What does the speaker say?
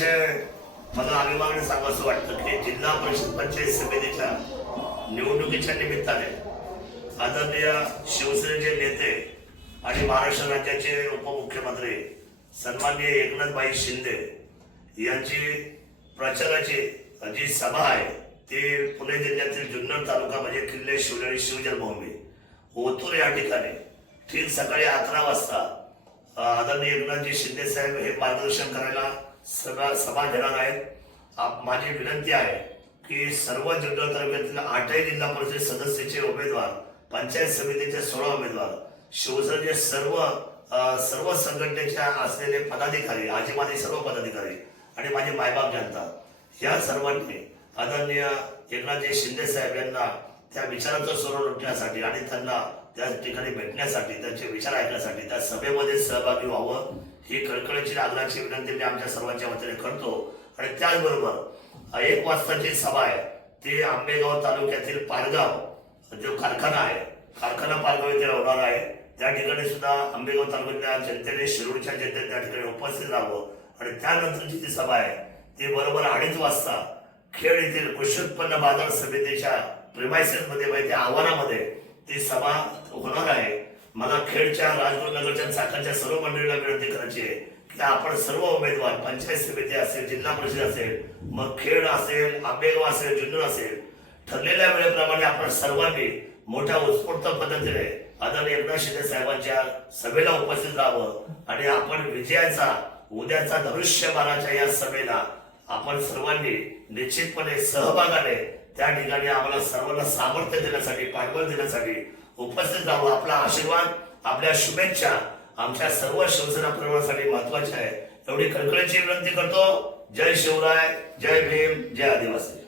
अतिशय मला अभिमानाने सांगावंसं वाटतं की जिल्हा परिषद पंचायत समितीच्या निवडणुकीच्या निमित्ताने आदरणीय शिवसेनेचे नेते आणि महाराष्ट्र राज्याचे उपमुख्यमंत्री सन्माननीय एकनाथभाई शिंदे यांची प्रचाराची जी सभा आहे ती पुणे जिल्ह्यातील जुन्नर तालुका म्हणजे किल्ले शिवनेरी शिवजन्मभूमी ओतूर या ठिकाणी ठीक सकाळी 11 वाजता आदरणीय एकनाथजी शिंदे साहेब हे मार्गदर्शन करायला सभा घेणार आहेत. माझी विनंती आहे की सर्व जुन्नर तालुक्यातील 8ही जिल्हा परिषद सदस्याचे उमेदवार, पंचायत समितीचे 16 उमेदवार, शिवसेनेचे सर्व संघटनेच्या असलेले पदाधिकारी, आजीमाजी सर्व पदाधिकारी आणि माझी मायबाप जनता या सर्वांनी आदरणीय एकनाथजी शिंदे साहेब यांना त्या विचारांचं सोडून उठण्यासाठी आणि त्यांना त्या ठिकाणी भेटण्यासाठी, त्यांचे विचार ऐकण्यासाठी त्या सभेमध्ये सहभागी व्हावं ही कळकळीची आग्रहाची विनंती मी आमच्या सर्वांच्या वतीने करतो. आणि त्याचबरोबर 1 वाजताची सभा आहे ती आंबेगाव तालुक्यातील पारगाव जो कारखाना आहे, कारखाना पारगाव येथे होणार आहे. त्या ठिकाणी सुद्धा आंबेगाव तालुक्यातल्या जनतेने, शिरूरच्या जनतेने त्या ठिकाणी उपस्थित राहावं. आणि त्यानंतरची जी सभा आहे ती बरोबर 2:30 वाजता खेड येथील कृषी उत्पन्न बाजार समितीच्या प्रिमायसेस मध्ये त्या आव्हानामध्ये ती सभा होणार आहे. मला खेडच्या, राजगुरुनगरच्या, चाकणच्या सर्व मंडळीला विनंती करायची आहे की आपण सर्व उमेदवार, पंचायत समिती असेल, जिल्हा परिषद असेल, मग खेड असेल, आंबेगाव असेल, जुन्नर असेल, ठरलेल्या वेळेप्रमाणे आपण सर्वांनी मोठ्या उत्स्फूर्त पद्धतीने आदरणीय एकनाथ शिंदे साहेबांच्या सभेला उपस्थित राहावं. आणि आपण विजयाचा, उद्याचा धनुष्यबाणाच्या या सभेला आपण सर्वांनी निश्चितपणे सहभागाने त्या ठिकाणी आम्हाला सर्वांना सामर्थ्य देण्यासाठी, पाठबळ देण्यासाठी उपस्थित राहावं. आपला आशीर्वाद, आपल्या शुभेच्छा आमच्या सर्व शिवसेना परिवारासाठी महत्वाच्या आहे. एवढी कळकळीची विनंती करतो. जय शिवराय, जय भीम, जय आदिवासी.